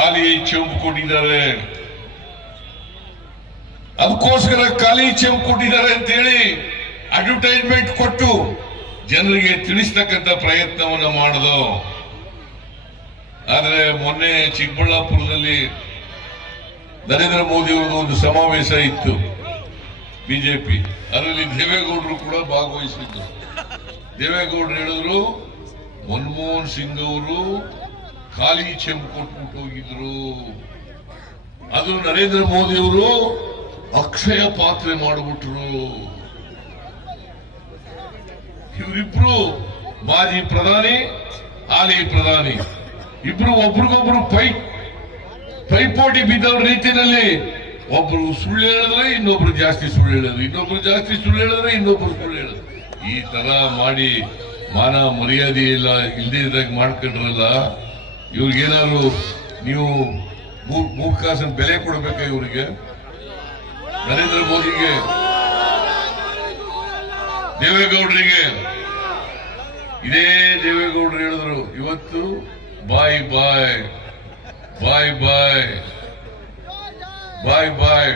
ಖಾಲಿ ಚೆಂಬು ಕೊಟ್ಟಿದ್ದಾರೆ. ಅದಕ್ಕೋಸ್ಕರ ಖಾಲಿ ಚೆಂಬು ಕೊಟ್ಟಿದ್ದಾರೆ ಅಂತ ಹೇಳಿ ಅಡ್ವರ್ಟೈಸ್ಮೆಂಟ್ ಕೊಟ್ಟು ಜನರಿಗೆ ತಿಳಿಸ್ತಕ್ಕಂಥ ಪ್ರಯತ್ನವನ್ನ ಮಾಡೋದು. ಆದ್ರೆ ಮೊನ್ನೆ ಚಿಕ್ಕಬಳ್ಳಾಪುರದಲ್ಲಿ ನರೇಂದ್ರ ಮೋದಿ ಅವರದು ಒಂದು ಸಮಾವೇಶ ಇತ್ತು ಬಿಜೆಪಿ, ಅದರಲ್ಲಿ ದೇವೇಗೌಡರು ಕೂಡ ಭಾಗವಹಿಸಿದ್ರು. ದೇವೇಗೌಡರು ಹೇಳಿದ್ರು ಮನಮೋಹನ್ ಸಿಂಗ್ ಅವರು ಖಾಲಿ ಚೆಂಬು ಕೊಟ್ಬಿಟ್ಟು ಹೋಗಿದ್ರು, ಅದು ನರೇಂದ್ರ ಮೋದಿ ಅವರು ಅಕ್ಷಯ ಪಾತ್ರೆ ಮಾಡಿಬಿಟ್ರು. ಇವರಿಬ್ರು ಮಾಜಿ ಪ್ರಧಾನಿ ಹಾಲಿ ಪ್ರಧಾನಿ ಇಬ್ರು ಒಬ್ರಿಗೊಬ್ರು ಪೈಪೋಟಿ ಬಿದ್ದವ್ರ ರೀತಿಯಲ್ಲಿ ಒಬ್ರು ಸುಳ್ಳು ಹೇಳಿದ್ರೆ ಇನ್ನೊಬ್ರು ಜಾಸ್ತಿ ಸುಳ್ಳು ಹೇಳಿದ್ರು, ಇನ್ನೊಬ್ರು ಜಾಸ್ತಿ ಸುಳ್ಳು ಹೇಳಿದ್ರೆ ಇನ್ನೊಬ್ರು ಸುಳ್ಳು ಹೇಳಿದ್ರು. ಈ ತರ ಮಾಡಿ ಮಾನ ಮರ್ಯಾದೆ ಇಲ್ಲ ಇಲ್ದೇ ಇದ್ದಾಗ ಮಾಡ್ಕೊಂಡ್ರಲ್ಲ, ಇವ್ರಿಗೇನಾದ್ರು ನೀವು ಮೂರ್ ಕಾಸಿನ ಬೆಲೆ ಕೊಡ್ಬೇಕ ಇವ್ರಿಗೆ? ನರೇಂದ್ರ ಮೋದಿಗೆ, ದೇವೇಗೌಡರಿಗೆ ಇದೇ ದೇವೇಗೌಡರು ಹೇಳಿದ್ರು ಇವತ್ತು ಬಾಯ್ ಬಾಯ್ ಬಾಯ್ ಬಾಯ್ ಬಾಯ್ ಬಾಯ್